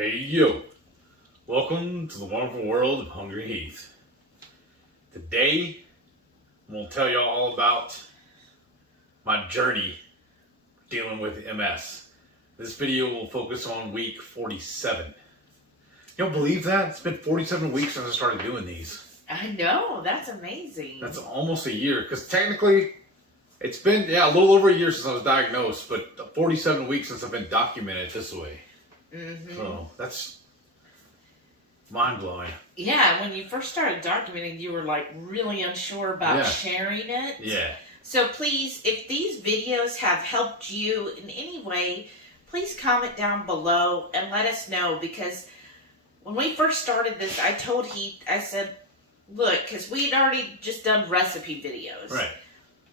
Hey yo! Welcome to the wonderful world of HungryHeath. Today, I'm going to tell y'all all about my journey dealing with MS. This video will focus on week 47. You don't believe that? It's been 47 weeks since I started doing these. I know, that's amazing. That's almost a year, because technically, it's been, a little over a year since I was diagnosed, but 47 weeks since I've been documented this way. Mm-hmm. So, that's mind-blowing. Yeah, when you first started documenting, you were like really unsure about sharing it. Yeah. So please, if these videos have helped you in any way, please comment down below and let us know, because when we first started this, I told Heath, I said, look, because we had already just done recipe videos. Right.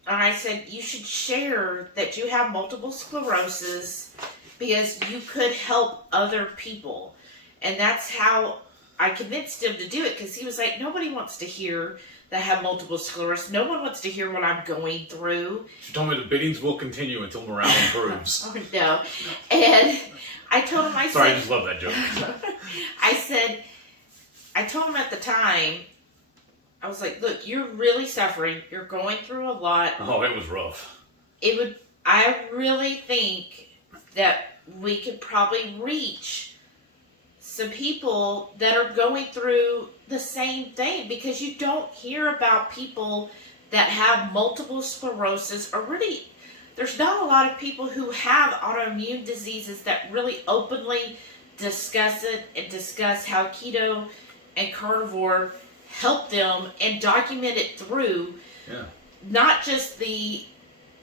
And I said, you should share that you have multiple sclerosis because you could help other people. And that's how I convinced him to do it, because he was like, nobody wants to hear that I have multiple sclerosis. No one wants to hear what I'm going through. She told me the biddings will continue until morale improves. Oh, no. And I told him, I Sorry, I just love that joke. I told him at the time, I was like, look, you're really suffering. You're going through a lot. Oh, it was rough. I really think that we could probably reach some people that are going through the same thing, because you don't hear about people that have multiple sclerosis, or really, there's not a lot of people who have autoimmune diseases that really openly discuss it and discuss how keto and carnivore help them and document it through. Yeah. Not just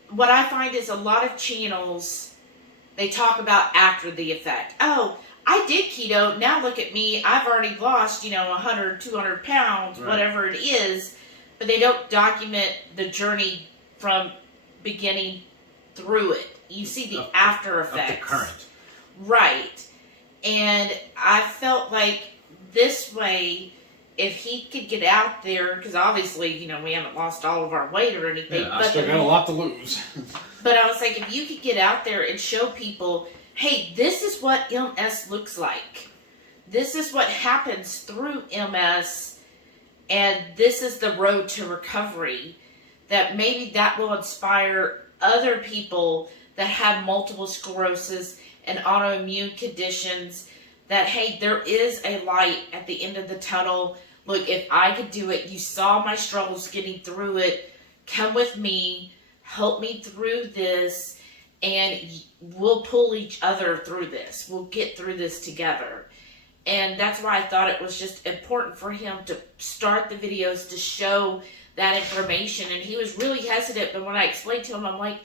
what I find is a lot of channels, they talk about after the effect. Oh, I did keto, now look at me, I've already lost, 100, 200 pounds, right, whatever it is, but they don't document the journey from beginning through it. You see the after effects. Up to current. Right. And I felt like this way, if he could get out there, because obviously, we haven't lost all of our weight or anything. Yeah, I still got a lot to lose. But I was like, if you could get out there and show people, hey, this is what MS looks like. This is what happens through MS, and this is the road to recovery, that maybe that will inspire other people that have multiple sclerosis and autoimmune conditions, that, hey, there is a light at the end of the tunnel. Look, if I could do it, you saw my struggles getting through it, come with me, help me through this, and we'll pull each other through this. We'll get through this together. And that's why I thought it was just important for him to start the videos to show that information. And he was really hesitant, but when I explained to him, I'm like,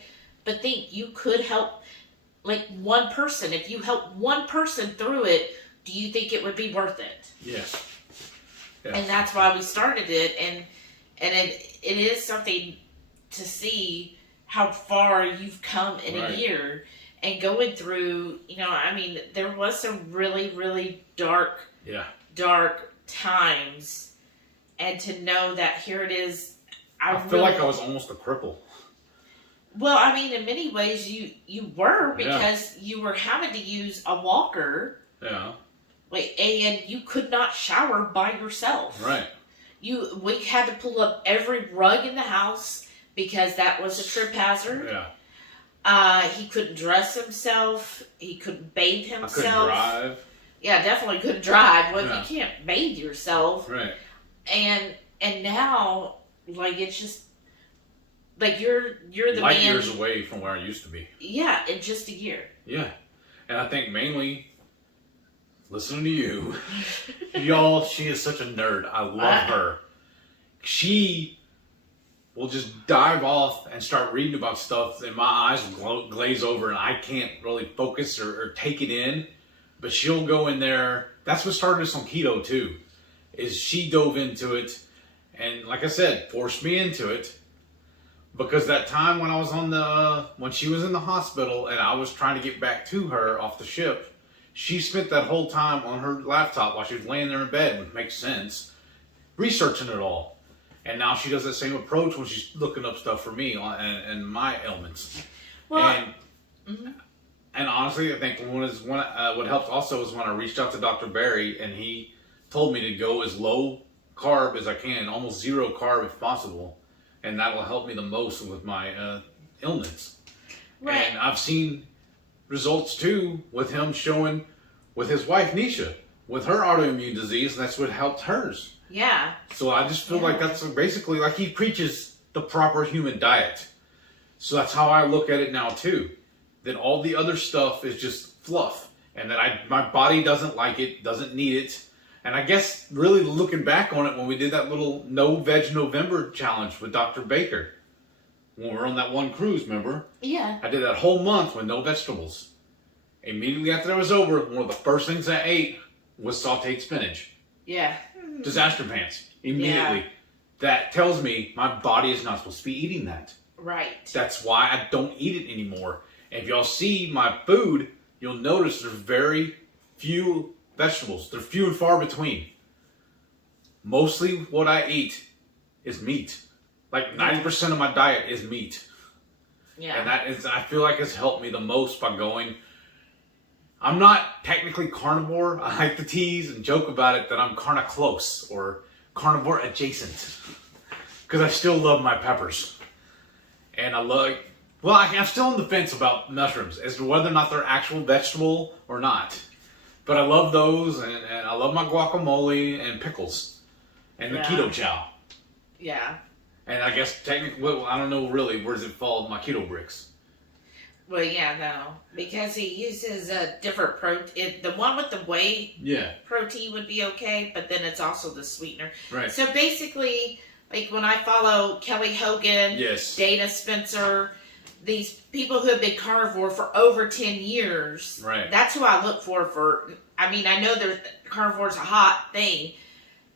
but think, you could help like one person. If you help one person through it, do you think it would be worth it? Yes. And that's why we started it. And it is something to see how far you've come in a year, and going through, there was some really, really dark times, and to know that here it is. I feel like I was almost a cripple. Well, in many ways you were, because you were having to use a walker. Yeah. And you could not shower by yourself. Right. We had to pull up every rug in the house, because that was a trip hazard. Yeah. He couldn't dress himself. He couldn't bathe himself. I couldn't drive. Yeah, definitely couldn't drive. Well, you can't bathe yourself. Right. And now, it's just, you're the light man. years away from where I used to be. Yeah, in just a year. Yeah. And I think mainly, listening to you, y'all, she is such a nerd. I love her. She will just dive off and start reading about stuff, and my eyes will glaze over, and I can't really focus or take it in. But she'll go in there. That's what started us on keto too, is she dove into it, and like I said, forced me into it. Because that time when I was when she was in the hospital and I was trying to get back to her off the ship, she spent that whole time on her laptop while she was laying there in bed, which makes sense, researching it all. And now she does that same approach when she's looking up stuff for me and my ailments. Well, and And honestly, I think what helped also is when I reached out to Dr. Barry and he told me to go as low carb as I can, almost zero carb if possible, and that will help me the most with my illness. Right. And I've seen results too with him showing with his wife Nisha with her autoimmune disease, and that's what helped hers. Yeah. So I just feel like that's basically like he preaches the proper human diet. So that's how I look at it now too. That all the other stuff is just fluff, and that my body doesn't like it, doesn't need it. And I guess really looking back on it, when we did that little No Veg November challenge with Dr. Baker, when we were on that one cruise, remember? Yeah. I did that whole month with no vegetables. Immediately after that was over, one of the first things I ate was sauteed spinach. Yeah. Disaster pants. Immediately. Yeah. That tells me my body is not supposed to be eating that. Right. That's why I don't eat it anymore. And if y'all see my food, you'll notice there's very few vegetables. They're few and far between. Mostly what I eat is meat. Like 90% of my diet is meat. Yeah. And I feel like it's helped me the most by going. I'm not technically carnivore. I like to tease and joke about it that I'm carni-close or carnivore adjacent. Because I still love my peppers. And I'm still on the fence about mushrooms as to whether or not they're actual vegetable or not. But I love those, and I love my guacamole and pickles. And the keto chow. Yeah. And I guess technically, well, I don't know really, where does it fall in my keto bricks? Well, yeah, no. Because he uses a different protein. The one with the whey protein would be okay, but then it's also the sweetener. Right. So basically, like when I follow Kelly Hogan, Dana Spencer, these people who have been carnivore for over 10 years, that's who I look for. I mean, I know carnivore is a hot thing,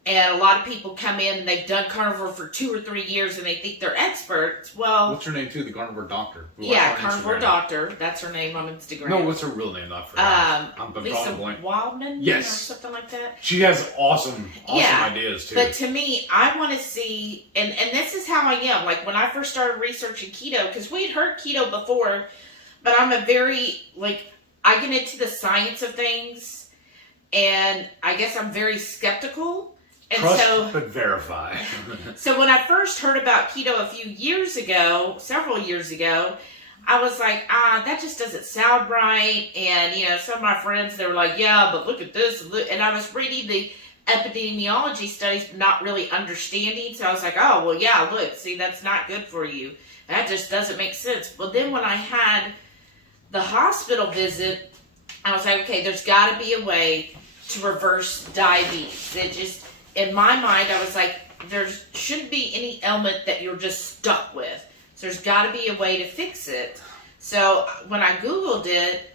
and a lot of people come in and they've done carnivore for 2 or 3 years and they think they're experts. Well, what's her name too? The carnivore doctor. Carnivore doctor. That's her name on Instagram. No, what's her real name? I forgot. I'm Lisa Wildman, or something like that. She has awesome ideas too. But to me, I want to see, and this is how I am. Like when I first started researching keto, because we had heard keto before, but I'm a very I get into the science of things, and I guess I'm very skeptical. And trust but verify. So when I first heard about keto several years ago, I was like, that just doesn't sound right. And, some of my friends, they were like, yeah, but look at this. And I was reading the epidemiology studies, not really understanding. So I was like, oh, well, yeah, look, see, that's not good for you. That just doesn't make sense. But then when I had the hospital visit, I was like, okay, there's got to be a way to reverse diabetes. It just... In my mind, I was like, there shouldn't be any ailment that you're just stuck with. So there's got to be a way to fix it. So when I Googled it,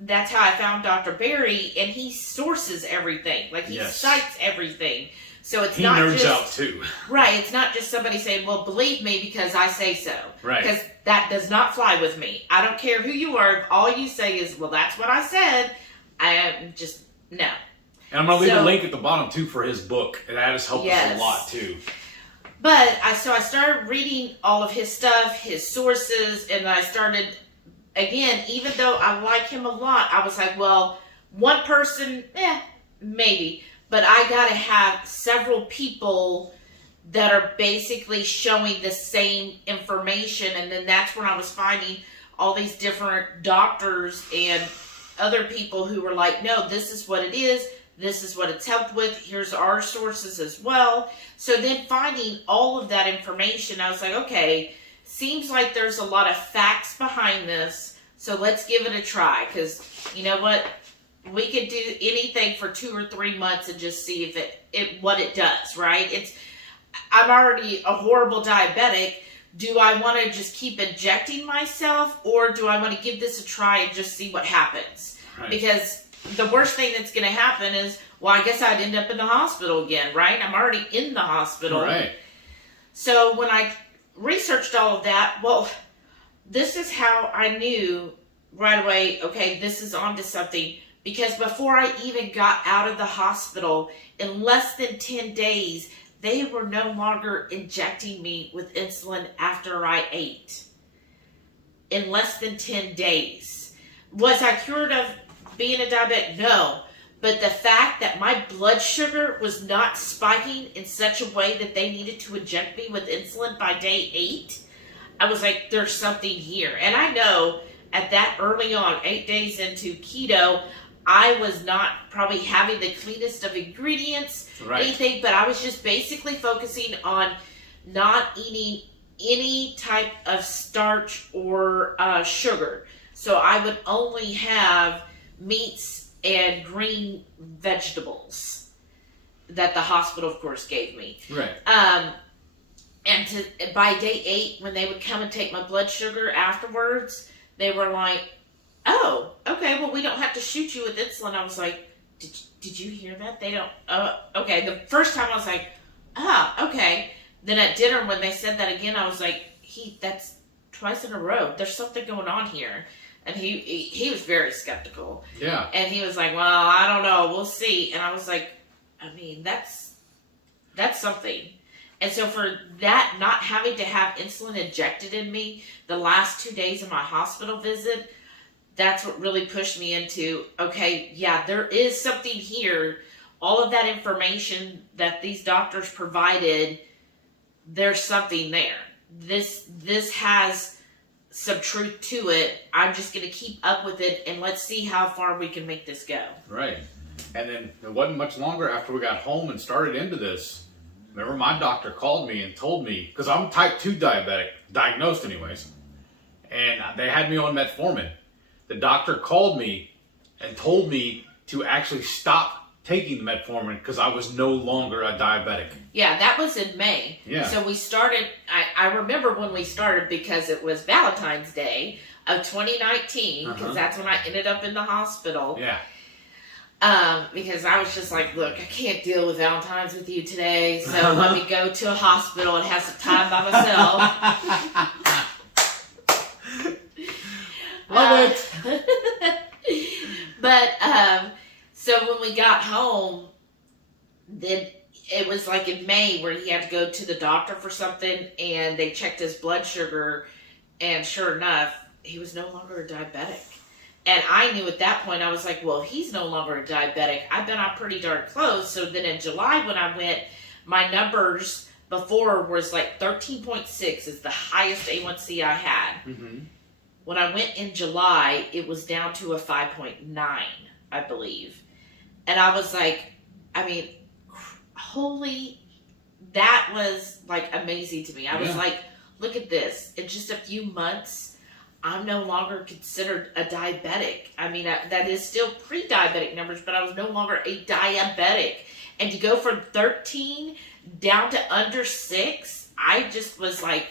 that's how I found Dr. Barry, and he sources everything. Like, he cites everything. So it's not just... He nerds out, too. Right. It's not just somebody saying, well, believe me because I say so. Right. Because that does not fly with me. I don't care who you are. If all you say is, well, that's what I said. I am just... No. And I'm going to leave a link at the bottom, too, for his book. And that has helped us a lot, too. But I started reading all of his stuff, his sources, and I started, again, even though I like him a lot, I was like, well, one person, maybe. But I got to have several people that are basically showing the same information. And then that's when I was finding all these different doctors and other people who were like, no, this is what it is. This is what it's helped with. Here's our sources as well. So then finding all of that information, I was like, okay, seems like there's a lot of facts behind this. So let's give it a try. Because you know what? We could do anything for 2 or 3 months and just see if what it does, right? I'm already a horrible diabetic. Do I want to just keep injecting myself, or do I want to give this a try and just see what happens? Right. Because the worst thing that's going to happen is, well, I guess I'd end up in the hospital again, right? I'm already in the hospital. Right. So when I researched all of that, well, this is how I knew right away, okay, this is onto something. Because before I even got out of the hospital, in less than 10 days, they were no longer injecting me with insulin after I ate. In less than 10 days. Was I cured of being a diabetic? No. But the fact that my blood sugar was not spiking in such a way that they needed to inject me with insulin by day 8, I was like, there's something here. And I know at that early on, 8 days into keto, I was not probably having the cleanest of ingredients, anything, but I was just basically focusing on not eating any type of starch or sugar. So I would only have meats and green vegetables that the hospital, of course, gave me. Right. And by day 8, when they would come and take my blood sugar afterwards, they were like, oh, okay, well, we don't have to shoot you with insulin. I was like, did you hear that? They don't, okay. The first time I was like, okay. Then at dinner, when they said that again, I was like, that's twice in a row. There's something going on here. And he was very skeptical. Yeah. And he was like, well, I don't know. We'll see. And I was like, I mean, that's something. And so for that, not having to have insulin injected in me the last 2 days of my hospital visit, that's what really pushed me into, okay, yeah, there is something here. All of that information that these doctors provided, there's something there. This has some truth to it. I'm just going to keep up with it, and let's see how far we can make this go. Right. And then it wasn't much longer after we got home and started into this. Remember, my doctor called me and told me, because I'm type 2 diabetic, diagnosed anyways, and they had me on metformin. The doctor called me and told me to actually stop taking the metformin because I was no longer a diabetic. Yeah, that was in May. Yeah. So we started, I remember when we started because it was Valentine's Day of 2019, because that's when I ended up in the hospital. Yeah. Because I was just like, look, I can't deal with Valentine's with you today, so let me go to a hospital and have some time by myself. Love it. But, so when we got home, then it was like in May where he had to go to the doctor for something, and they checked his blood sugar, and sure enough, he was no longer a diabetic. And I knew at that point, I was like, well, he's no longer a diabetic. I've been on pretty darn close. So then in July when I went, my numbers before was like 13.6 is the highest A1C I had. Mm-hmm. When I went in July, it was down to a 5.9, I believe. And I was like, I mean, that was like amazing to me. I was like, look at this. In just a few months, I'm no longer considered a diabetic. I mean, that is still pre-diabetic numbers, but I was no longer a diabetic. And to go from 13 down to under 6, I was like,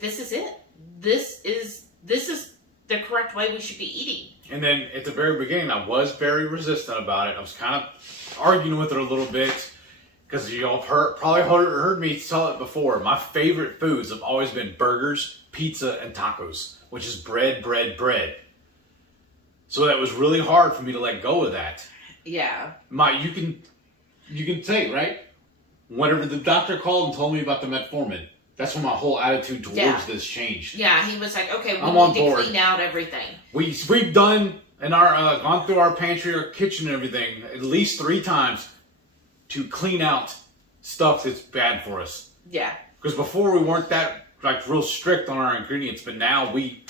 this is it. This is the correct way we should be eating. And then at the very beginning, I was very resistant about it. I was kind of arguing with it a little bit because y'all probably heard me tell it before. My favorite foods have always been burgers, pizza, and tacos, which is bread. So that was really hard for me to let go of that. Yeah. You can say, right? Whenever the doctor called and told me about the metformin, that's when my whole attitude towards this changed. Yeah, he was like, okay, we need to clean out everything. We've done in our gone through our pantry or kitchen and everything at least 3 times to clean out stuff that's bad for us. Yeah. Because before we weren't that real strict on our ingredients, but now we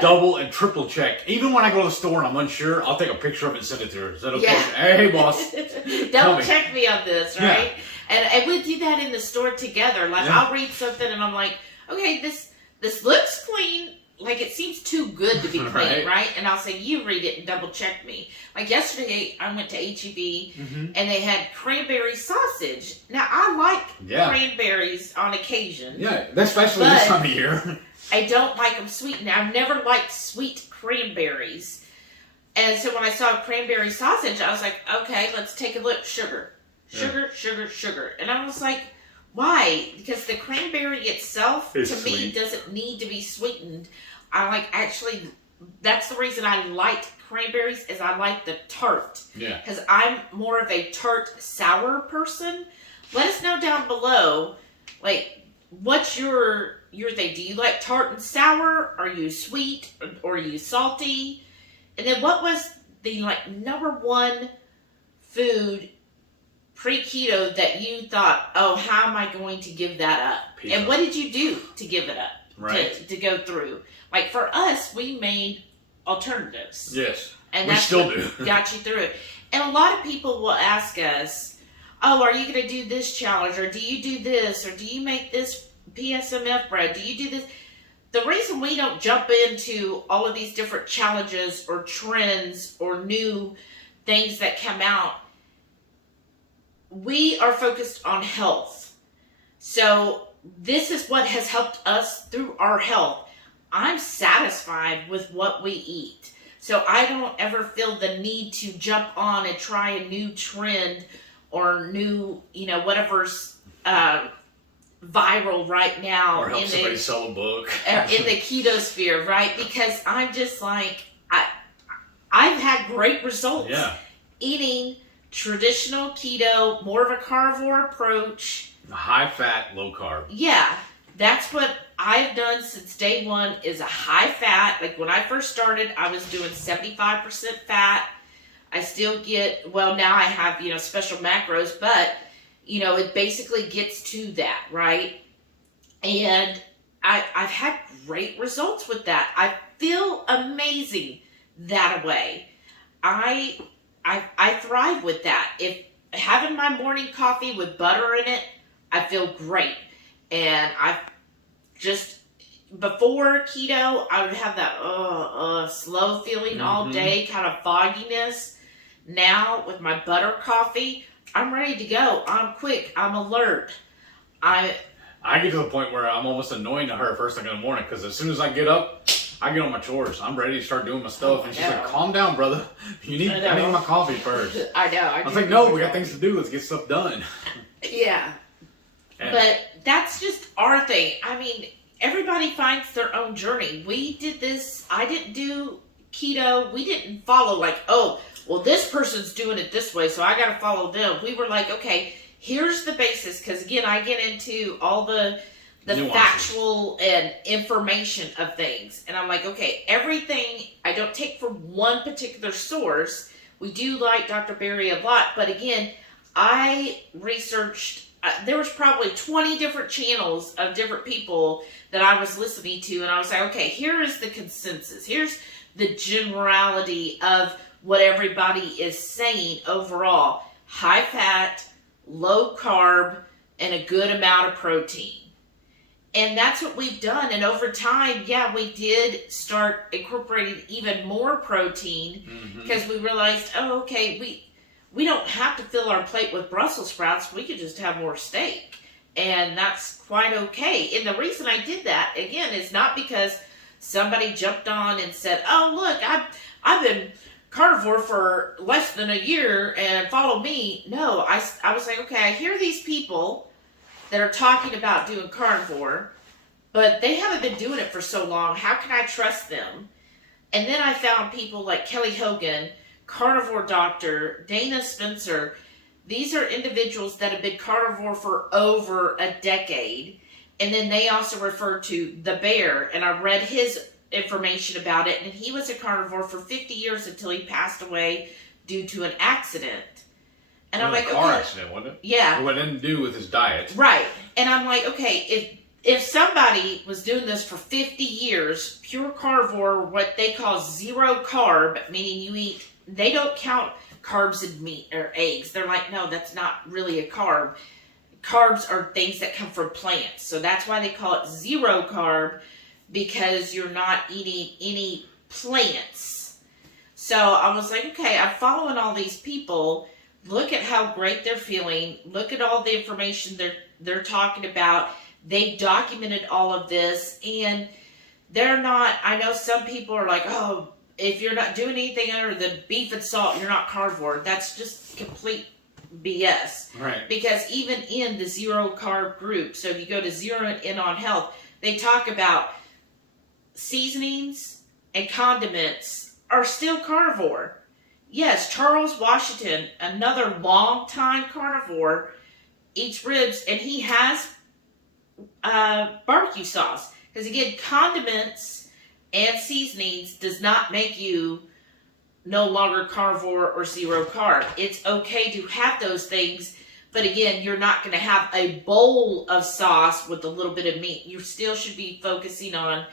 double and triple check. Even when I go to the store and I'm unsure, I'll take a picture of it and send it to her. Is that okay? Yeah. Hey, boss. Double check me on this, right? Yeah. And we do that in the store together. Like, I'll read something and I'm like, okay, this looks clean. Like, it seems too good to be clean, right? And I'll say, you read it and double check me. Like, yesterday, I went to H-E-B, and they had cranberry sausage. Now, I like cranberries on occasion. Yeah, especially this time of year. I don't like them sweet. Now, I've never liked sweet cranberries. And so when I saw cranberry sausage, I was like, okay, let's take a look. Sugar. And I was like, why? Because the cranberry itself, to me, doesn't need to be sweetened. That's the reason I liked cranberries, is I like the tart. Yeah. Because I'm more of a tart sour person. Let us know down below, like, what's your thing? Do you like tart and sour? Are you sweet? Or are you salty? And then what was the number one food pre-keto that you thought, oh, how am I going to give that up? Pizza. And what did you do to give it up? Right. To go through? Like for us, we made alternatives. Yes. And we that's still what do. got you through it. And a lot of people will ask us, oh, are you going to do this challenge? Or do you do this? Or do you make this PSMF bread? Do you do this? The reason we don't jump into all of these different challenges or trends or new things that come out, we are focused on health. So this is what has helped us through our health. I'm satisfied with what we eat. So I don't ever feel the need to jump on and try a new trend or new, whatever's viral right now. Or help somebody sell a book. In the keto sphere, right? Because I'm just like, I've had great results eating traditional keto, more of a carnivore approach. High fat, low carb. Yeah, that's what I've done since day one is a high fat. Like when I first started, I was doing 75% fat. I still get, well, now I have, special macros, but, it basically gets to that, right? And I've had great results with that. I feel amazing that way. I thrive with that. If having my morning coffee with butter in it, I feel great. And I've just, before keto, I would have that slow feeling all day, kind of fogginess. Now, with my butter coffee, I'm ready to go. I'm quick. I'm alert. I get to the point where I'm almost annoying to her first thing in the morning because as soon as I get up, I get on my chores. I'm ready to start doing my stuff. And she's like, calm down, brother. I need my coffee first. I know. I was like, no, we got things to do. Let's get stuff done. Yeah. But that's just our thing. I mean, everybody finds their own journey. We did this. I didn't do keto. We didn't follow like, oh, well, this person's doing it this way, so I got to follow them. We were like, okay, here's the basis. Because, again, I get into all the factual and information of things. And I'm like, okay, everything I don't take from one particular source. We do like Dr. Berry a lot. But, again, I researched, there was probably 20 different channels of different people that I was listening to. And I was like, okay, here is the consensus. Here's the generality of what everybody is saying overall. High fat, low carb, and a good amount of protein. And that's what we've done. And over time, we did start incorporating even more protein because we realized, oh, okay, we don't have to fill our plate with Brussels sprouts. We could just have more steak. And that's quite okay. And the reason I did that, again, is not because somebody jumped on and said, oh, look, I've been carnivore for less than a year and follow me. No, I was like, okay, I hear these people that are talking about doing carnivore, but they haven't been doing it for so long. How can I trust them? And then I found people like Kelly Hogan, Carnivore Doctor, Dana Spencer. These are individuals that have been carnivore for over a decade. And then they also refer to The Bear, and I read his information about it, and he was a carnivore for 50 years until he passed away due to an accident. And I'm like, car accident, wasn't it? Yeah. It had nothing to do with his diet. Right. And I'm like, okay, if somebody was doing this for 50 years, pure carnivore, what they call zero carb, meaning they don't count carbs in meat or eggs. They're like, no, that's not really a carb. Carbs are things that come from plants. So that's why they call it zero carb, because you're not eating any plants. So I was like, okay, I'm following all these people. Look at how great they're feeling. Look at all the information they're talking about. They've documented all of this, and they're not, I know some people are like, oh, if you're not doing anything other than beef and salt, you're not carnivore. That's just complete BS. Right. Because even in the zero carb group, so if you go to Zero In on Health, they talk about seasonings and condiments are still carnivore. Yes, Charles Washington, another long-time carnivore, eats ribs, and he has barbecue sauce. Because again, condiments and seasonings does not make you no longer carnivore or zero carb. It's okay to have those things, but again, you're not going to have a bowl of sauce with a little bit of meat. You still should be focusing on,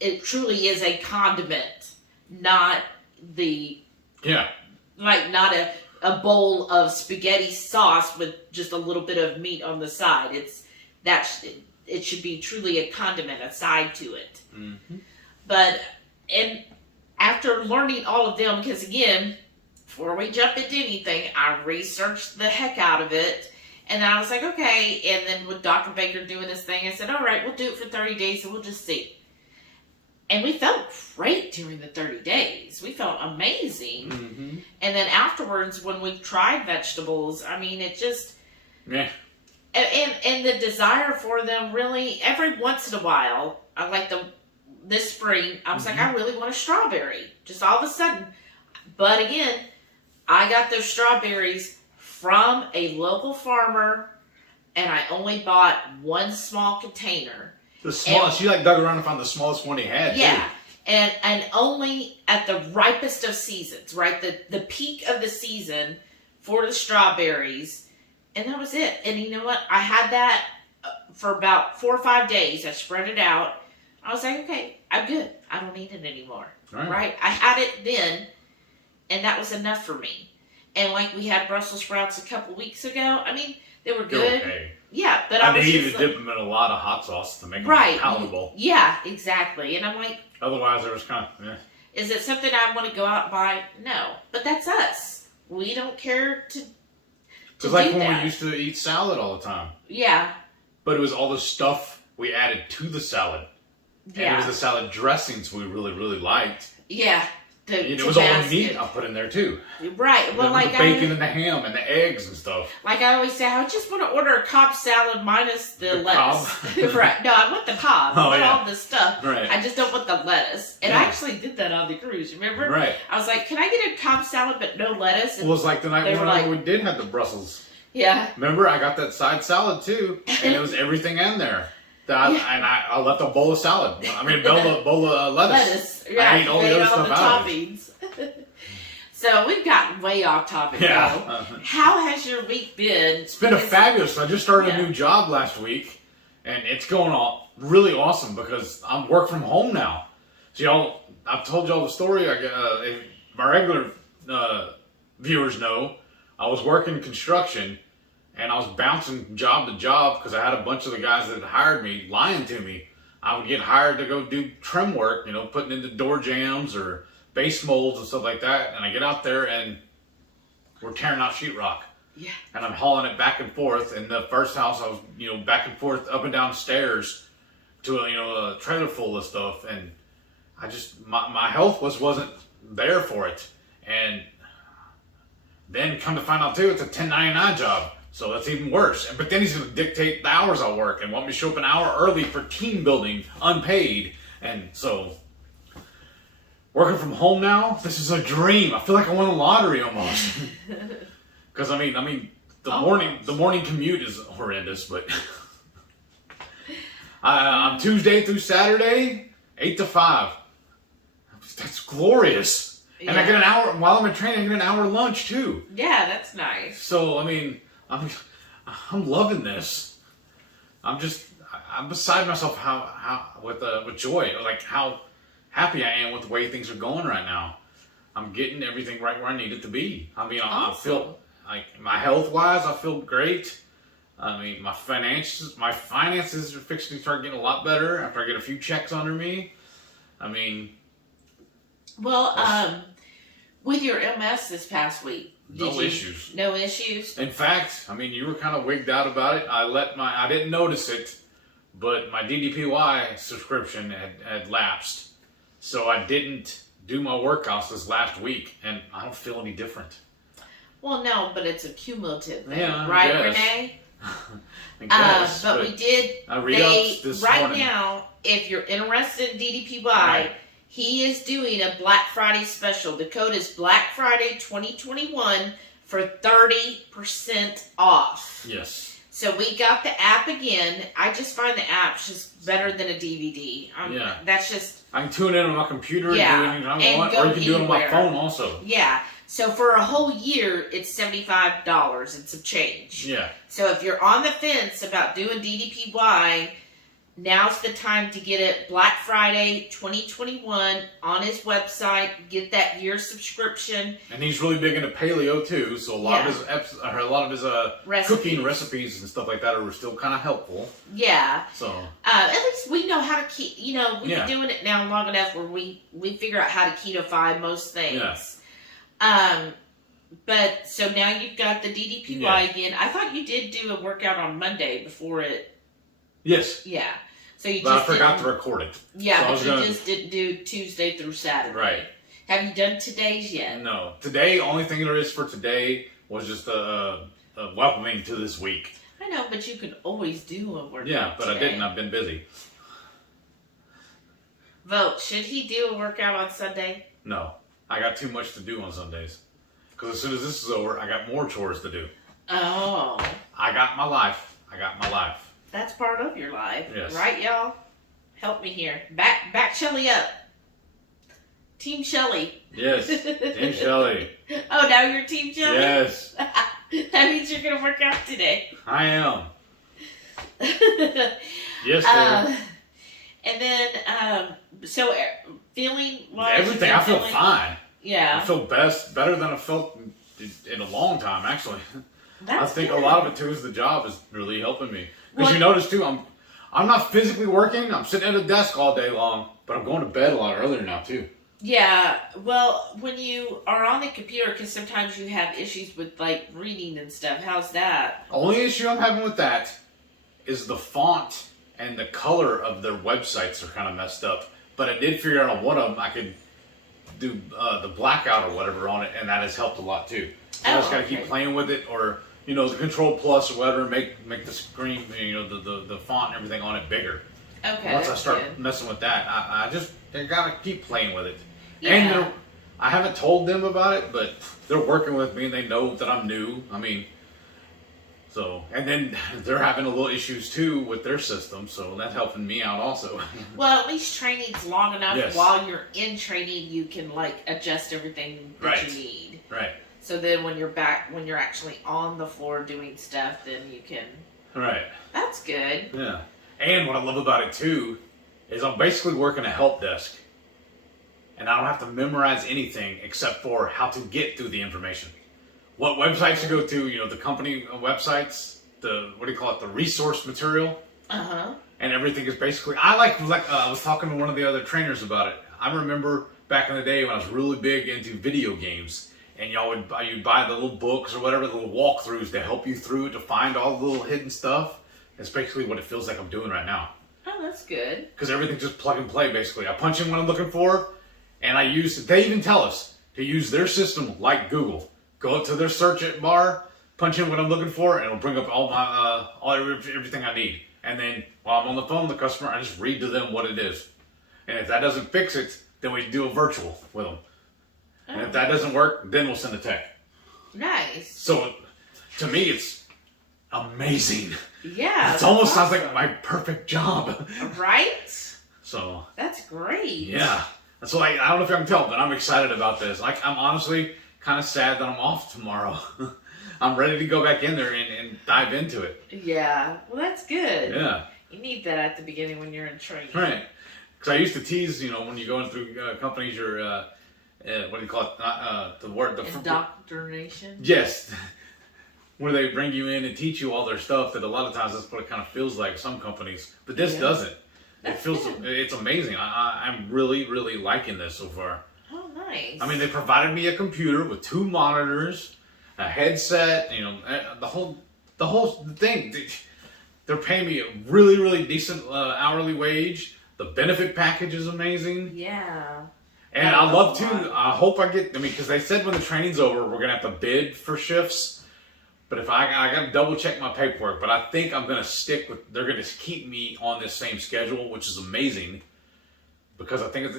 it truly is a condiment, not the, not a bowl of spaghetti sauce with just a little bit of meat on the side. It should be truly a condiment, a side to it. Mm-hmm. But, and after learning all of them, because again, before we jump into anything, I researched the heck out of it. And then I was like, okay. And then with Dr. Baker doing this thing, I said, all right, we'll do it for 30 days and we'll just see. And we felt great during the 30 days. We felt amazing. Mm-hmm. And then afterwards, when we tried vegetables, I mean, it just... Yeah. And the desire for them really, every once in a while, I like this spring, I was like, I really want a strawberry. Just all of a sudden. But again, I got those strawberries from a local farmer, and I only bought one small container. The smallest, you dug around and found the smallest one he had. Yeah. Too. And only at the ripest of seasons, right? The peak of the season for the strawberries. And that was it. And you know what? I had that for about 4 or 5 days. I spread it out. I was like, okay, I'm good. I don't need it anymore. Right? I had it then, and that was enough for me. And like we had Brussels sprouts a couple weeks ago. I mean, they were good. Okay. Yeah, but I needed to dip them in a lot of hot sauce to make them palatable. Yeah, exactly. And I'm like, otherwise, it was kind of. Is it something I want to go out and buy? No, but that's us. We don't care to. It's like when we used to eat salad all the time. Yeah. But it was all the stuff we added to the salad. Yeah. And it was the salad dressings we really, really liked. Yeah. It was all the meat I put in there too. Right. Well, the bacon and the ham and the eggs and stuff. Like I always say, I just want to order a Cobb salad minus the lettuce. Cobb? Right. No, I want the Cobb. I want all the stuff. Right. I just don't want the lettuce. And I actually did that on the cruise, remember? Right. I was like, can I get a Cobb salad but no lettuce? And it was like the night when we did have the Brussels. Yeah. Remember, I got that side salad too. And it was everything in there. I left a bowl of salad. I mean, a bowl of lettuce. Yeah, I ate all the other stuff out toppings. So we've gotten way off topic now. How has your week been? It's been fabulous. I just started a new job last week, and it's going on really awesome because I'm work from home now. So I've told y'all the story. My regular viewers know I was working construction. And I was bouncing job to job because I had a bunch of the guys that hired me lying to me. I would get hired to go do trim work, putting in the door jambs or base molds and stuff like that. And I get out there and we're tearing out sheetrock. Yeah. And I'm hauling it back and forth. In the first house, I was, back and forth up and down stairs to a trailer full of stuff. And I just, my health wasn't there for it. And then come to find out too, it's a 1099 job. So that's even worse. But then he's going to dictate the hours I work and want me to show up an hour early for team building, unpaid. And so, working from home now, this is a dream. I feel like I won the lottery almost. Because I mean, the morning commute is horrendous. But I'm Tuesday through Saturday, 8 to 5. That's glorious. Yeah. And I get an hour while I'm in training. I get an hour lunch too. Yeah, that's nice. So I'm loving this. I'm beside myself how with joy, like how happy I am with the way things are going right now. I'm getting everything right where I need it to be. I mean, awesome. I feel like my health wise, I feel great. I mean, my finances are fixing to start getting a lot better after I get a few checks under me. I mean, well, with your MS this past week. No issues. No issues? In fact, I mean, you were kind of wigged out about it. I didn't notice it, but my DDPY subscription had lapsed. So I didn't do my workouts this last week, and I don't feel any different. Well, no, but it's a cumulative thing, yeah, right, Renee? I guess, but we did. I read this morning. Now, if you're interested in DDPY, he is doing a Black Friday special. The code is Black Friday 2021 for 30% off. Yes. So we got the app again. I just find the app's just better than a DVD. Yeah. That's just... I can tune in on my computer Yeah, and do anything I and want, go or you can do it on my anywhere. phone also. Yeah. So for a whole year, it's $75 and some change. Yeah. So if you're on the fence about doing DDPY, now's the time to get it. Black Friday 2021 on his website. Get that year subscription. And he's really big into paleo too, so a lot of his cooking recipes and stuff like that are still kind of helpful. Yeah. So at least we know how to keep. We've Yeah. been doing it now long enough where we figure out how to ketofy most things. Yeah. But so now you've got the DDPY again. I thought you did do a workout on Monday before it. Yes. Yeah. So you But just I forgot didn't- to record it. Yeah, So but you just didn't do Tuesday through Saturday. Right. Have you done today's yet? No. Today, only thing there is for today was just a welcoming to this week. I know, but you can always do a workout. Yeah, but today. I didn't. I've been busy. Vote. Should he do a workout on Sunday? No. I got too much to do on Sundays. Because as soon as this is over, I got more chores to do. Oh. I got my life. That's part of your life. Yes. Right, y'all? Help me here. Back Shelly up. Team Shelly. Yes. Team Shelly. Oh, now you're Team Shelly? Yes. That means you're going to work out today. I am. Yes, dear. And then, so feeling wise, Everything. I feel fine. Yeah. I feel better than I felt in a long time, actually. That's I think good. a lot of it too is the job is really helping me. Because Well- you notice too, I'm not physically working. I'm sitting at a desk all day long, but I'm going to bed a lot earlier now too. Yeah, well, when you are on the computer, because sometimes you have issues with like reading and stuff. How's that? Only issue I'm having with that is the font and the color of their websites are kind of messed up. But I did figure out on one of them I could do the blackout or whatever on it, and that has helped a lot too. So I just got to keep playing with it, or the Control Plus or whatever, make the screen, the font and everything on it bigger. Okay. Once I that's start good. messing with that, I got to keep playing with it. Yeah. And I haven't told them about it, but they're working with me and they know that I'm new. I mean, and then they're having a little issues too with their system, so that's helping me out also. Well, at least training's long enough. Yes. While you're in training, you can like adjust everything that Right. you need. Right. So then, when you're actually on the floor doing stuff, then you can. Right. That's good. Yeah. And what I love about it too is I'm basically working a help desk. And I don't have to memorize anything except for how to get through the information. What websites to go to, the company websites, the resource material. Uh-huh. And everything is basically, I was talking to one of the other trainers about it. I remember back in the day when I was really big into video games, and you'd buy the little books or whatever, the little walkthroughs to help you through to find all the little hidden stuff. That's basically what it feels like I'm doing right now. Oh, that's good. Because everything's just plug and play, basically. I punch in what I'm looking for, and they even tell us to use their system like Google. Go up to their search bar, punch in what I'm looking for, and it'll bring up everything I need. And then while I'm on the phone with the customer, I just read to them what it is. And if that doesn't fix it, then we do a virtual with them. And if that doesn't work, then we'll send a tech. Nice. So, to me, it's amazing. Yeah. It almost sounds like my perfect job. Right? So, That's great. yeah. So, I don't know if you can tell, but I'm excited about this. I'm honestly kind of sad that I'm off tomorrow. I'm ready to go back in there and dive into it. Yeah. Well, that's good. Yeah. You need that at the beginning when you're in training. Right. Because I used to tease, when you're going through companies, you're, what do you call it? The word. Indoctrination? Yes. Where they bring you in and teach you all their stuff, that a lot of times that's what it kind of feels like, some companies. But this doesn't. It's amazing. I'm really, really liking this so far. Oh, nice. I mean, they provided me a computer with 2 monitors, a headset, the whole thing. They're paying me a really, really decent hourly wage. The benefit package is amazing. Yeah. And I love to, I hope because they said when the training's over, we're going to have to bid for shifts. But if I got to double check my paperwork, but I think I'm going to they're going to keep me on this same schedule, which is amazing. Because I think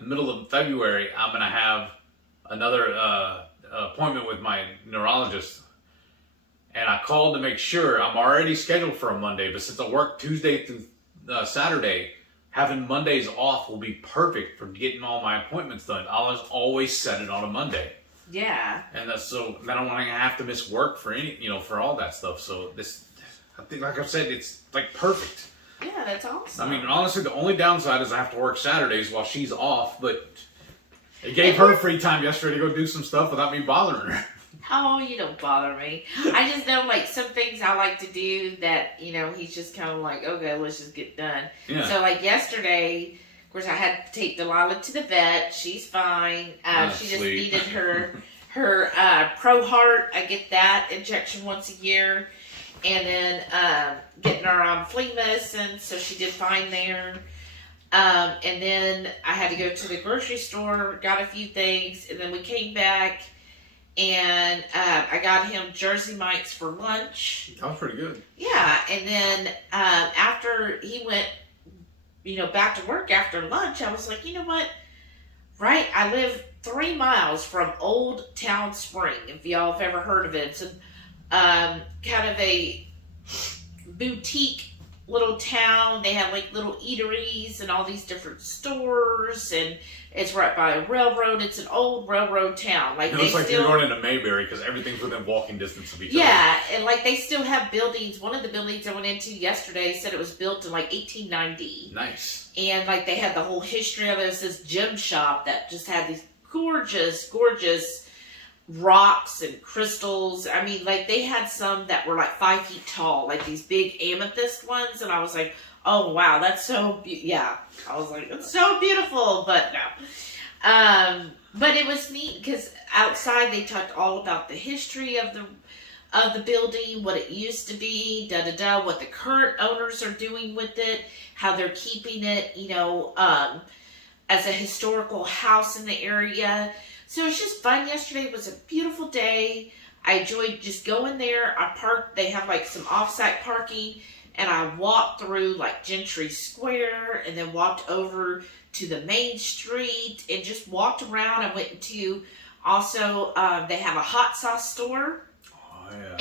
middle of February, I'm going to have another appointment with my neurologist. And I called to make sure. I'm already scheduled for a Monday, but since I work Tuesday through Saturday, having Mondays off will be perfect for getting all my appointments done. I'll just always set it on a Monday. Yeah. And so then I don't have to miss work for for all that stuff. So I think, like I said, it's like perfect. Yeah, that's awesome. I mean, honestly, the only downside is I have to work Saturdays while she's off, but it gave her free time yesterday to go do some stuff without me bothering her. Oh, you don't bother me. I just know, like, some things I like to do that, he's just kind of like, okay, let's just get done. Yeah. So, like, yesterday, of course, I had to take Delilah to the vet. She's fine. She just needed her Pro Heart. I get that injection once a year. And then getting her on flea medicine, so she did fine there. And then I had to go to the grocery store, got a few things, and then we came back. And I got him Jersey Mike's for lunch. That was pretty good. Yeah, and then after he went, back to work after lunch, I was like, you know what? Right, I live 3 miles from Old Town Spring. If y'all have ever heard of it, it's kind of a boutique little town. They have like little eateries and all these different stores, and it's right by a railroad. It's an old railroad town. Like, it looks like you're going into Mayberry because everything's within walking distance of each other. Yeah, and like they still have buildings. One of the buildings I went into yesterday said it was built in like 1890. Nice. And like they had the whole history of it. It was this gem shop that just had these gorgeous, gorgeous rocks and crystals. I mean, like they had some that were like 5 feet tall, like these big amethyst ones. And I was like, oh wow, that's so yeah. I was like, it's so beautiful, but no. But it was neat because outside they talked all about the history of the building, what it used to be, what the current owners are doing with it, how they're keeping it, as a historical house in the area. So it was just fun. Yesterday was a beautiful day. I enjoyed just going there. I parked. They have like some off-site parking. And I walked through like Gentry Square and then walked over to the main street and just walked around. I went to also, they have a hot sauce store. Oh, yeah.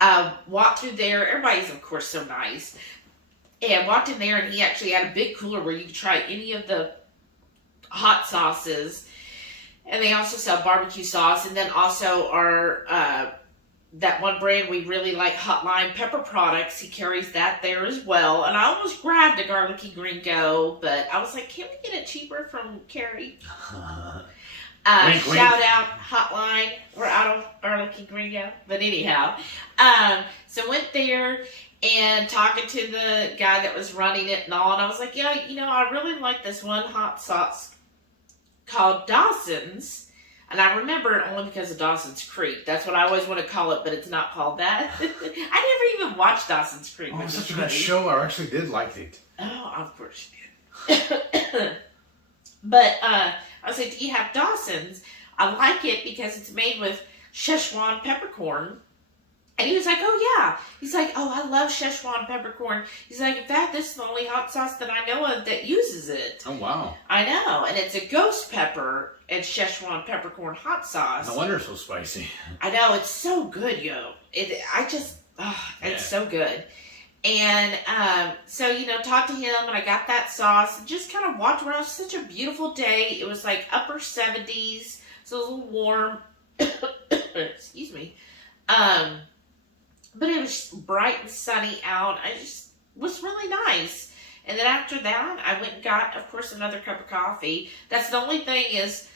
And walked through there. Everybody's, of course, so nice. And walked in there, and he actually had a big cooler where you could try any of the hot sauces. And they also sell barbecue sauce. And then also our that one brand we really like, Hot Lime Pepper Products. He carries that there as well. And I almost grabbed a garlicky gringo, but I was like, can we get it cheaper from Carrie? Wink, shout wink. out Hotline. We're out of garlicky gringo. But anyhow, so went there and talking to the guy that was running it and all. And I was like, yeah, I really like this one hot sauce called Dawson's. And I remember it only because of Dawson's Creek. That's what I always want to call it, but it's not called that. I never even watched Dawson's Creek. Oh, it's such a good show. I actually did like it. Oh, of course you did. But I was like, do you have Dawson's? I like it because it's made with Szechuan peppercorn. And he was like, oh, yeah. He's like, oh, I love Szechuan peppercorn. He's like, in fact, this is the only hot sauce that I know of that uses it. Oh, wow. I know. And it's a ghost pepper and Szechuan peppercorn hot sauce. No wonder it's so spicy. I know. It's so good, yo. It's so good. And so, talked to him, and I got that sauce and just kind of walked around. It was such a beautiful day. It was like upper 70s, so it was a little warm. Excuse me. But it was bright and sunny out. Was really nice. And then after that, I went and got, of course, another cup of coffee. That's the only thing is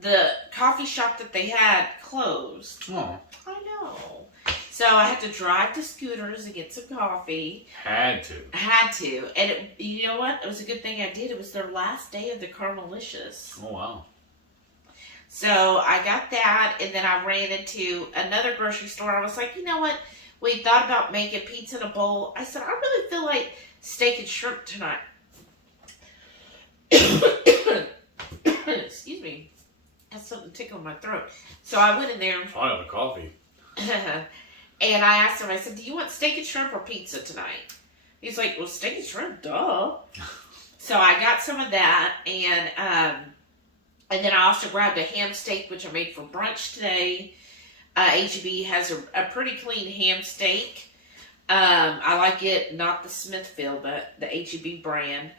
the coffee shop that they had closed. Oh. I know. So I had to drive to Scooters and get some coffee. Had to. And you know what? It was a good thing I did. It was their last day of the Caramelicious. Oh, wow. So I got that, and then I ran into another grocery store. I was like, you know what? We thought about making pizza in a bowl. I said, I really feel like steak and shrimp tonight. Excuse me. I had something tickling my throat. So I went in there. I have a coffee. And I asked him, I said, do you want steak and shrimp or pizza tonight? He's like, well, steak and shrimp, duh. So I got some of that, and then I also grabbed a ham steak, which I made for brunch today. HEB has a pretty clean ham steak. I like it, not the Smithfield, but the HEB brand.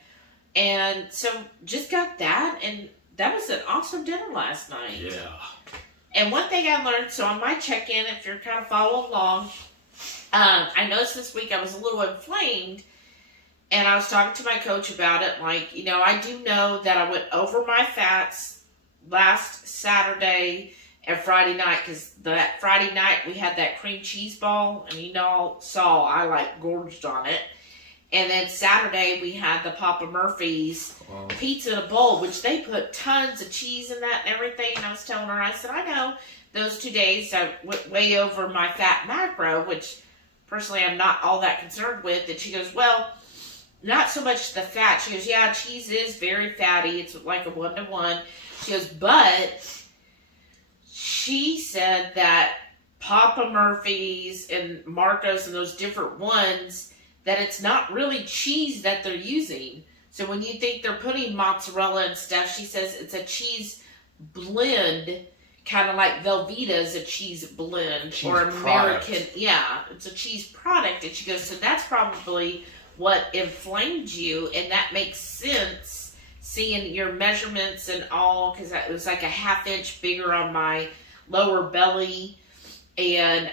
And so just got that, and that was an awesome dinner last night. Yeah. And one thing I learned, so on my check-in, if you're kind of following along, I noticed this week I was a little inflamed, and I was talking to my coach about it. Like, I do know that I went over my fats last Saturday and Friday night, because that Friday night we had that cream cheese ball, and saw I gorged on it. And then Saturday we had the Papa Murphy's pizza in a bowl, which they put tons of cheese in that and everything. And I was telling her, I said, I know those 2 days I went way over my fat macro, which personally I'm not all that concerned with. And she goes, well, not so much the fat. She goes, yeah, cheese is very fatty. It's like a 1-to-1. She goes, but she said that Papa Murphy's and Marco's and those different ones, that it's not really cheese that they're using. So when you think they're putting mozzarella and stuff, she says it's a cheese blend, kind of like Velveeta's a cheese blend, cheese or American. Product. Yeah, it's a cheese product. And she goes, so that's probably what inflamed you, and that makes sense, seeing your measurements and all, because it was like a 1/2 inch bigger on my lower belly, and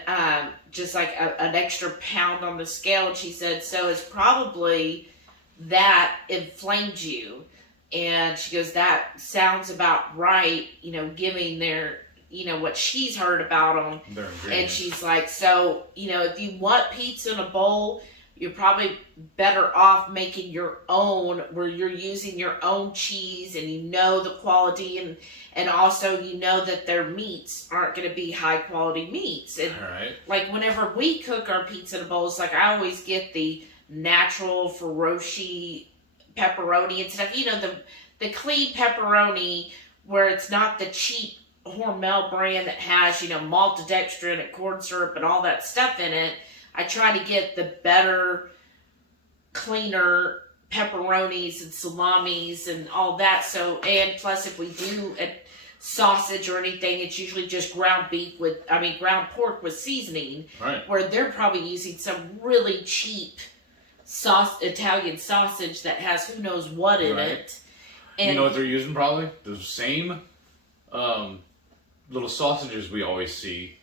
just like an extra pound on the scale. And she said, so it's probably that inflamed you. And she goes, that sounds about right, giving their, what she's heard about them. And she's like, so, if you want pizza in a bowl, you're probably better off making your own, where you're using your own cheese, and the quality, and also that their meats aren't going to be high quality meats. And like whenever we cook our pizza in bowls, like I always get the natural Ferrocci pepperoni and stuff. The clean pepperoni, where it's not the cheap Hormel brand that has maltodextrin and corn syrup and all that stuff in it. I try to get the better, cleaner pepperonis and salamis and all that. So, and plus if we do a sausage or anything, it's usually just ground pork with seasoning. Right. Where they're probably using some really cheap Italian sausage that has who knows what in it. And you know what they're using probably? The same little sausages we always see.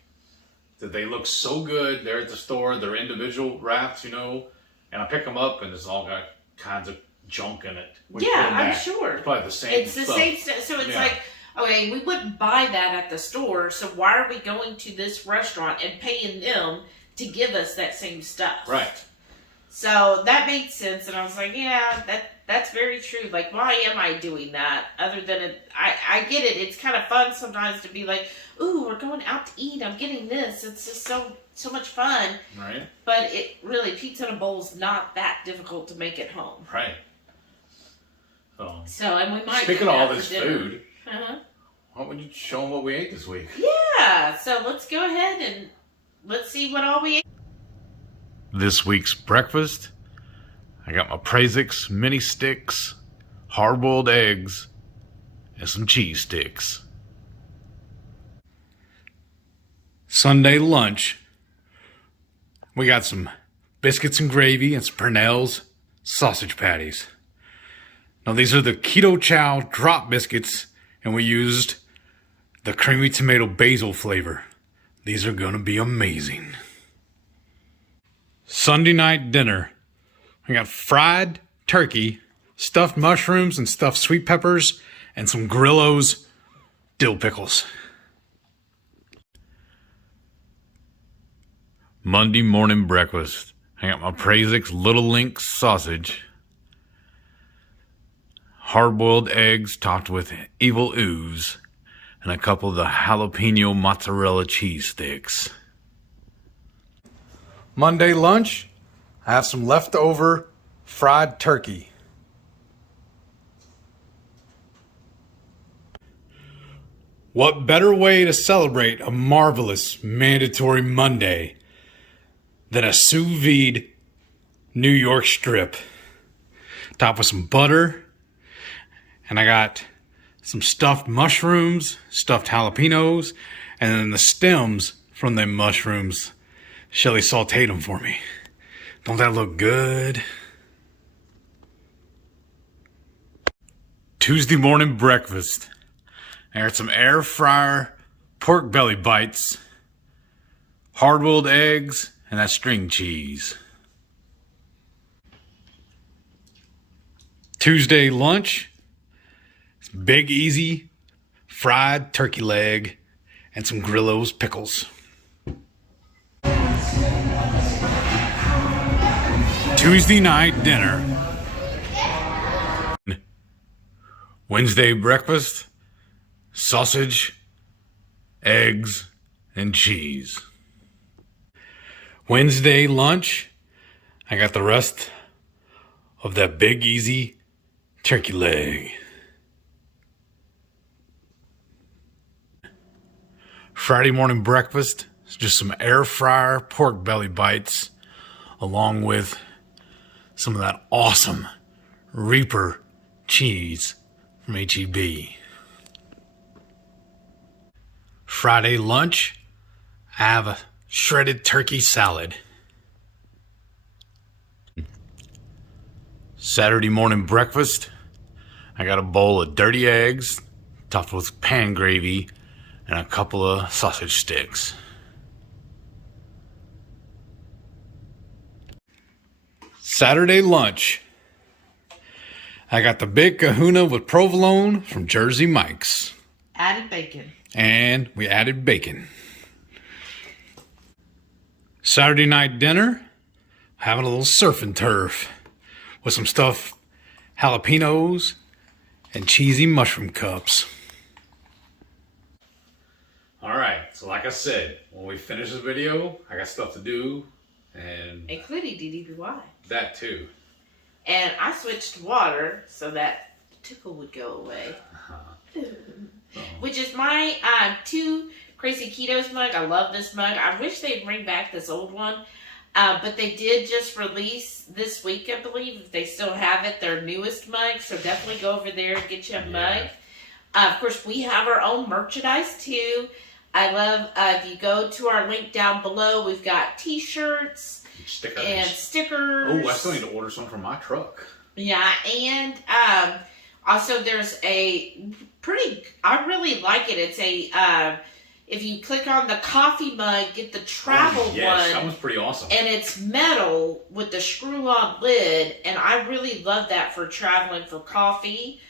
That they look so good. They're at the store. They're individual wraps, and I pick them up, and it's all got kinds of junk in it. I'm sure. It's probably the same. It's the same stuff. So it's like, okay, we wouldn't buy that at the store. So why are we going to this restaurant and paying them to give us that same stuff? Right. So that made sense, and I was like, yeah, that's very true. Like, why am I doing that? Other than I get it. It's kind of fun sometimes to be like, ooh, we're going out to eat. I'm getting this. It's just so much fun. Right. But it really, pizza in a bowl is not that difficult to make at home. Right. So, and we might. Speaking of all this food, why don't you show them what we ate this week? Yeah. So let's go ahead and let's see what all we ate. This week's breakfast, I got my Prazix mini sticks, hard-boiled eggs, and some cheese sticks. Sunday lunch, we got some biscuits and gravy and some Purnell's sausage patties. Now these are the Keto Chow drop biscuits, and we used the creamy tomato basil flavor. These are gonna be amazing. Sunday night dinner, we got fried turkey, stuffed mushrooms and stuffed sweet peppers, and some Grillo's dill pickles. Monday morning breakfast, I got my Prazix Little Link sausage, hard-boiled eggs topped with evil ooze, and a couple of the jalapeno mozzarella cheese sticks. Monday lunch, I have some leftover fried turkey. What better way to celebrate a marvelous mandatory Monday than a sous vide New York strip? Topped with some butter, and I got some stuffed mushrooms, stuffed jalapenos, and then the stems from them mushrooms. Shelly sauteed them for me. Don't that look good? Tuesday morning breakfast. I got some air fryer pork belly bites, hard-boiled eggs, and that string cheese. Tuesday lunch, big easy fried turkey leg and some Grillo's pickles. Tuesday night dinner. Wednesday breakfast, sausage, eggs, and cheese. Wednesday lunch, I got the rest of that big easy turkey leg. Friday morning breakfast is just some air fryer pork belly bites along with some of that awesome Reaper cheese from H-E-B. Friday lunch, I have a shredded turkey salad. Saturday morning breakfast, I got a bowl of dirty eggs topped with pan gravy and a couple of sausage sticks. Saturday lunch, I got the big kahuna with provolone from Jersey Mike's. Added bacon. And we added bacon. Saturday night dinner, having a little surf and turf with some stuffed jalapenos and cheesy mushroom cups. Alright, so like I said, when we finish this video, I got stuff to do, and Including DDPY. that too. And I switched to water so that tickle would go away. Which is my 2 Crazy Ketos mug. I love this mug. I wish they'd bring back this old one. But they did just release this week, I believe, if they still have it, their newest mug. So definitely go over there and get you a mug. Of course, we have our own merchandise too. I love, if you go to our link down below, we've got t-shirts and stickers. Oh, I still need to order some from my truck. Yeah, and also there's a pretty, I really like it. It's a, if you click on the coffee mug, get the travel one. That one's pretty awesome. And it's metal with the screw-on lid, and I really love that for traveling for coffee.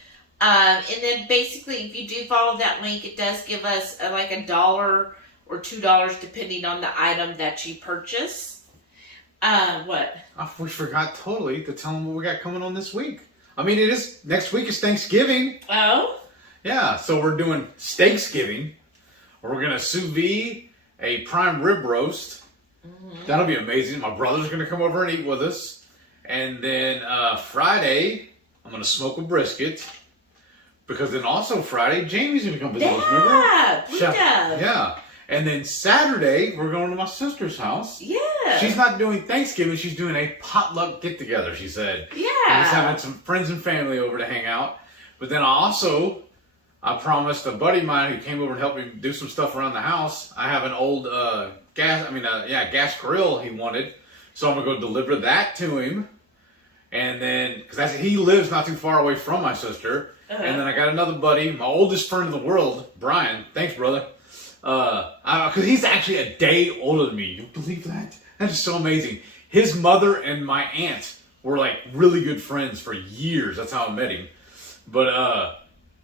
And then basically, if you do follow that link, it does give us like $1 or $2 depending on the item that you purchase. What? We forgot totally to tell them what we got coming on this week. I mean, next week is Thanksgiving. Oh? Yeah, so we're doing Steaksgiving. We're going to sous vide a prime rib roast. Mm-hmm. That'll be amazing. My brother's going to come over and eat with us. And then Friday, I'm going to smoke a brisket. Because then also Friday, Jamie's going to come visit us, remember? Yeah. And then Saturday, we're going to my sister's house. Yeah. She's not doing Thanksgiving. She's doing a potluck get-together, she said. Yeah. We're just having some friends and family over to hang out. But then I promised a buddy of mine who came over and helped me do some stuff around the house. I have an old gas grill he wanted. So I'm going to go deliver that to him. And then, because he lives not too far away from my sister. Uh-huh. And then I got another buddy, my oldest friend in the world, Brian. Thanks, brother. Because he's actually a day older than me. You believe that? That is so amazing. His mother and my aunt were like really good friends for years. That's how I met him. But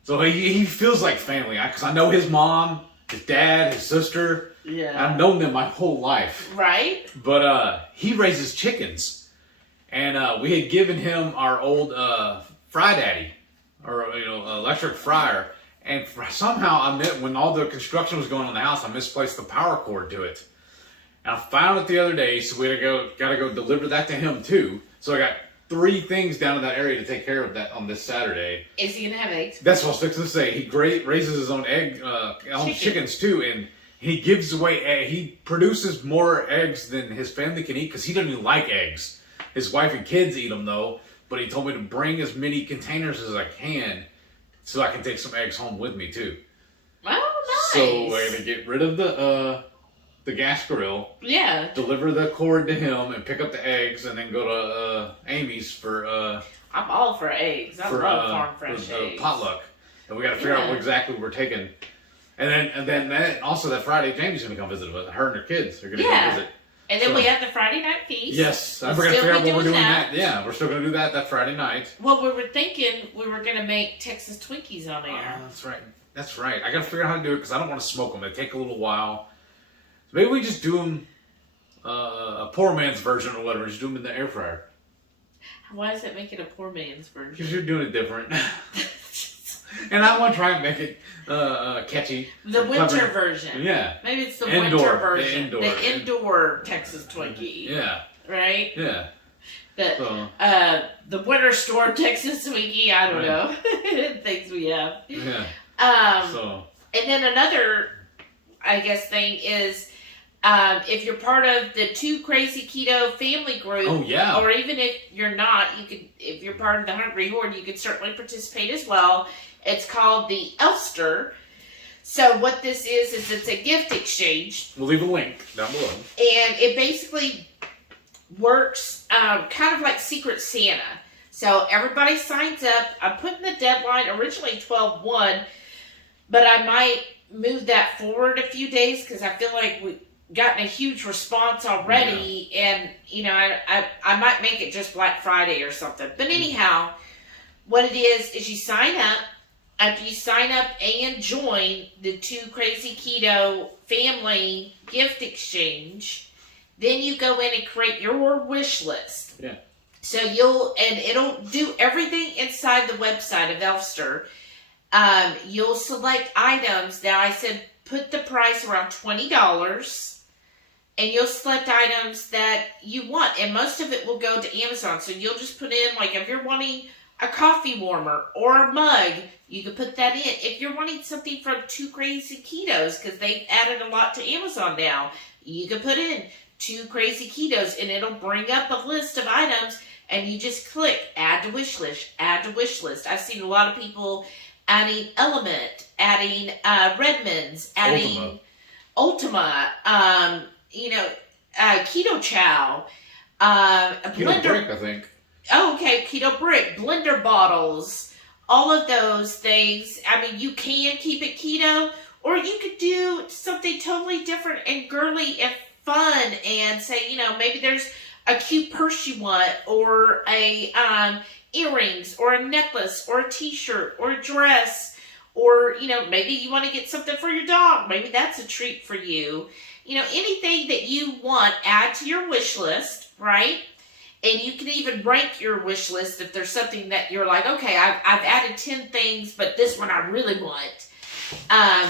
so he feels like family. Because I know his mom, his dad, his sister. Yeah. I've known them my whole life. Right. But he raises chickens. And we had given him our old Fry Daddy. Or, electric fryer. And somehow when all the construction was going on in the house, I misplaced the power cord to it. And I found it the other day, so we got to go deliver that to him too. So I got 3 things down in that area to take care of that on this Saturday. Is he gonna have eggs? That's what I was fixing to say. He raises his own chickens too, and he gives away. He produces more eggs than his family can eat because he doesn't even like eggs. His wife and kids eat them though. But he told me to bring as many containers as I can so I can take some eggs home with me too. Oh, nice. So we're going to get rid of the the gas grill. Yeah. Deliver the cord to him and pick up the eggs, and then go to Amy's for. I'm all for eggs. I love farm fresh eggs. Potluck, and we got to figure out what exactly we're taking. And then that Friday, Jamie's gonna come visit us. Her and her kids are gonna come visit. And then we have the Friday night feast. Yes, we're gonna figure out what we're doing that. Yeah, we're still gonna do that Friday night. Well, we were thinking we were gonna make Texas Twinkies on air. That's right. I gotta figure out how to do it because I don't want to smoke them. They take a little while. So maybe we just do them a poor man's version or whatever. Just do them in the air fryer. Why does that make it a poor man's version? Because you're doing it different. And I want to try and make it catchy. The winter version. Yeah. Maybe it's the winter version. The indoor Texas Twinkie. Yeah. Right? Yeah. The winter storm Texas Twinkie. I don't know. Things we have. Yeah. And then another, I guess, thing is if you're part of the Two Crazy Keto family group, or even if you're not, if you're part of the Hungry Horde, you could certainly participate as well. It's called the Elfster. So what this is it's a gift exchange. We'll leave a link down below. And it basically works kind of like Secret Santa. So everybody signs up. I'm putting the deadline originally 12/1, but I might move that forward a few days because I feel like we've gotten a huge response already. And, I might make it just Black Friday or something. But anyhow, what it is you sign up. After you sign up and join the Two Crazy Keto family gift exchange, then you go in and create your wish list. Yeah. So it'll do everything inside the website of Elfster. You'll select items. Now I said put the price around $20, and you'll select items that you want, and most of it will go to Amazon. So you'll just put in, like, if you're wanting a coffee warmer or a mug, you can put that in. If you're wanting something from Two Crazy Ketos, because they've added a lot to Amazon now, you can put in Two Crazy Ketos, and it'll bring up a list of items, and you just click add to wish list, add to wish list. I've seen a lot of people adding Element, adding Redmond's, adding Ultima, Keto Chow, Keto Brick, I think. Oh, okay, Keto Brick, blender bottles, all of those things. I mean, you can keep it keto, or you could do something totally different and girly and fun and say, maybe there's a cute purse you want, or a earrings, or a necklace, or a t-shirt, or a dress, or, maybe you want to get something for your dog. Maybe that's a treat for you. Anything that you want, add to your wish list, right? And you can even rank your wish list if there's something that you're like, okay, I've added 10 things, but this one I really want.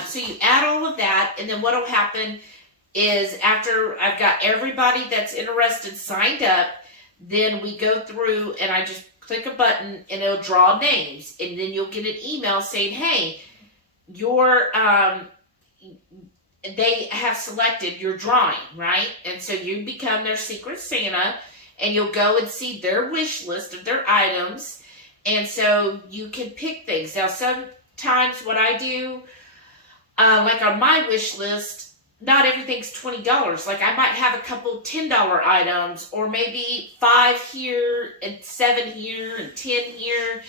So you add all of that, and then what will happen is after I've got everybody that's interested signed up, then we go through and I just click a button and it'll draw names. And then you'll get an email saying, hey, they have selected your drawing, right? And so you become their Secret Santa. And you'll go and see their wish list of their items. And so you can pick things. Now, sometimes what I do, like on my wish list, not everything's $20. Like I might have a couple $10 items, or maybe 5 here and 7 here and 10 here.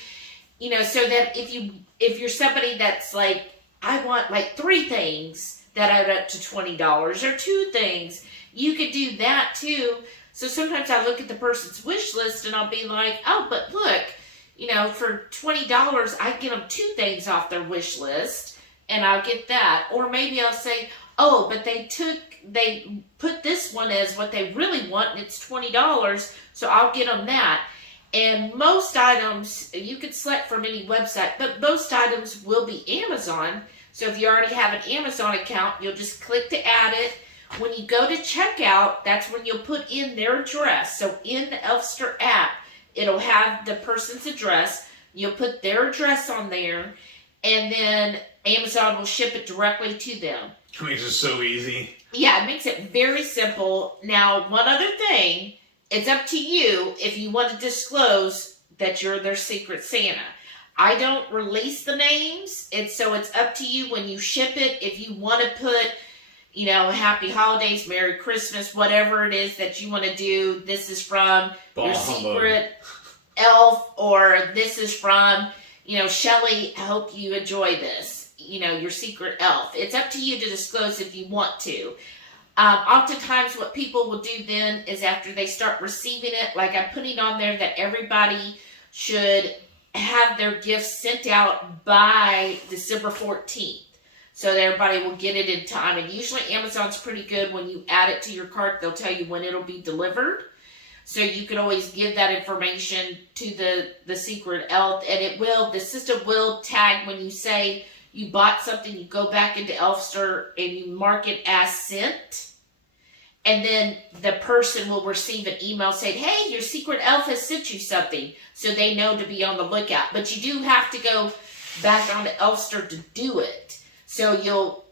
So that if you're somebody that's like, I want like 3 things that add up to $20, or 2 things, you could do that too. So sometimes I look at the person's wish list and I'll be like, oh, but look, for $20, I get them 2 things off their wish list and I'll get that. Or maybe I'll say, oh, but they put this one as what they really want and it's $20, so I'll get them that. And most items, you could select from any website, but most items will be Amazon. So if you already have an Amazon account, you'll just click to add it. When you go to checkout, that's when you'll put in their address. So in the Elfster app, it'll have the person's address. You'll put their address on there, and then Amazon will ship it directly to them. It makes it so easy. Yeah, it makes it very simple. Now, one other thing, it's up to you if you want to disclose that you're their Secret Santa. I don't release the names, so it's up to you when you ship it if you want to put, Happy Holidays, Merry Christmas, whatever it is that you want to do. This is from your secret elf, or this is from, Shelly, I hope you enjoy this, your secret elf. It's up to you to disclose if you want to. Oftentimes what people will do then is after they start receiving it, like I'm putting on there that everybody should have their gifts sent out by December 14th. So that everybody will get it in time. And usually Amazon's pretty good when you add it to your cart. They'll tell you when it'll be delivered. So you can always give that information to the secret elf. And the system will tag when you say you bought something. You go back into Elfster and you mark it as sent. And then the person will receive an email saying, hey, your secret elf has sent you something. So they know to be on the lookout. But you do have to go back onto Elfster to do it. So you'll,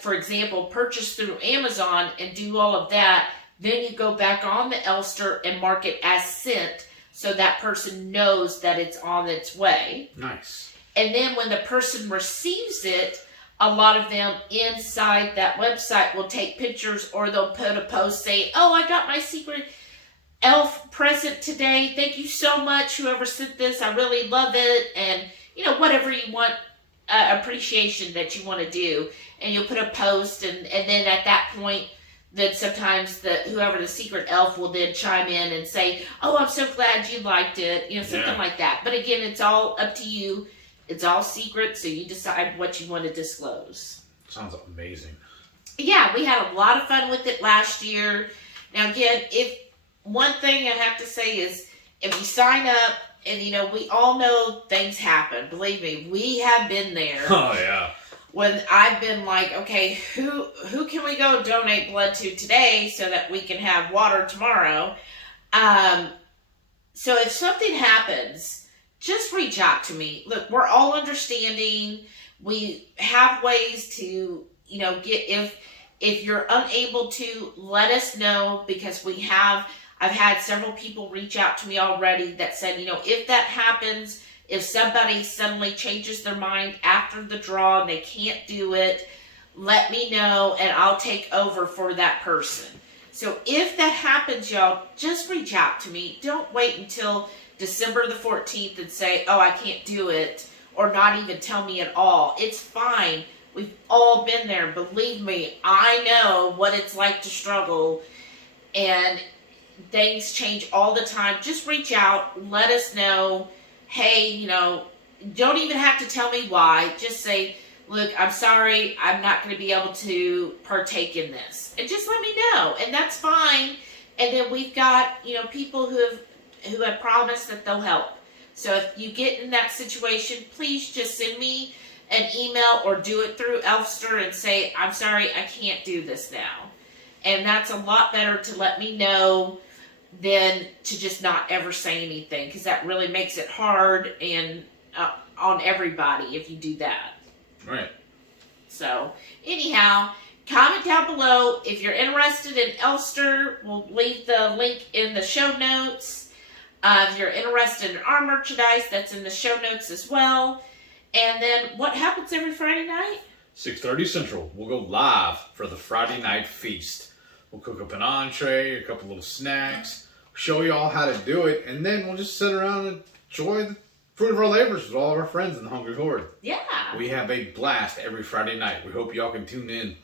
for example, purchase through Amazon and do all of that. Then you go back on the Elfster and mark it as sent so that person knows that it's on its way. Nice. And then when the person receives it, a lot of them inside that website will take pictures, or they'll put a post saying, oh, I got my secret elf present today. Thank you so much, whoever sent this. I really love it. And, whatever you want. Appreciation that you want to do, and you'll put a post, and then at that point, then sometimes whoever the secret elf will then chime in and say, oh, I'm so glad you liked it, something like that. But again, it's all up to you. It's all secret, so you decide what you want to disclose. Sounds amazing. Yeah, we had a lot of fun with it last year. Now again, one thing I have to say is, if you sign up, and, we all know things happen. Believe me, we have been there. Oh, yeah. When I've been like, okay, who can we go donate blood to today so that we can have water tomorrow? So if something happens, just reach out to me. Look, we're all understanding. We have ways to, get, if you're unable to, let us know, because I've had several people reach out to me already that said, if that happens, if somebody suddenly changes their mind after the draw and they can't do it, let me know and I'll take over for that person. So if that happens, y'all, just reach out to me. Don't wait until December the 14th and say, oh, I can't do it, or not even tell me at all. It's fine. We've all been there. Believe me, I know what it's like to struggle, and things change all the time. Just reach out. Let us know. Hey, don't even have to tell me why. Just say, look, I'm sorry. I'm not going to be able to partake in this. And just let me know. And that's fine. And then we've got, people who have promised that they'll help. So if you get in that situation, please just send me an email or do it through Elfster and say, I'm sorry, I can't do this now. And that's a lot better to let me know than to just not ever say anything, because that really makes it hard and on everybody if you do that. Right. So, anyhow, comment down below if you're interested in Elfster. We'll leave the link in the show notes. If you're interested in our merchandise, that's in the show notes as well. And then, what happens every Friday night? 6:30 Central. We'll go live for the Friday night feast. We'll cook up an entree, a couple little snacks, show you all how to do it, and then we'll just sit around and enjoy the fruit of our labors with all of our friends in the Hungry Horde. Yeah. We have a blast every Friday night. We hope y'all can tune in.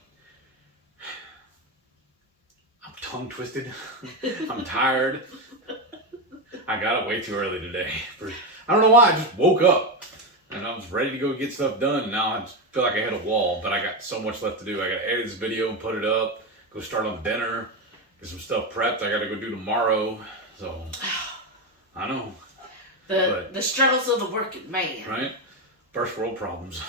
I'm tongue twisted. I'm tired. I got up way too early today. I don't know why. I just woke up and I was ready to go get stuff done. And now I just feel like I hit a wall, but I got so much left to do. I got to edit this video and put it up. Go start on dinner, get some stuff prepped. I got to go do tomorrow. So, I know. The struggles of the working man. Right? First world problems.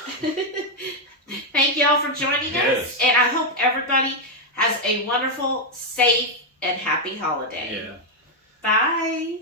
Thank you all for joining us. And I hope everybody has a wonderful, safe, and happy holiday. Yeah. Bye.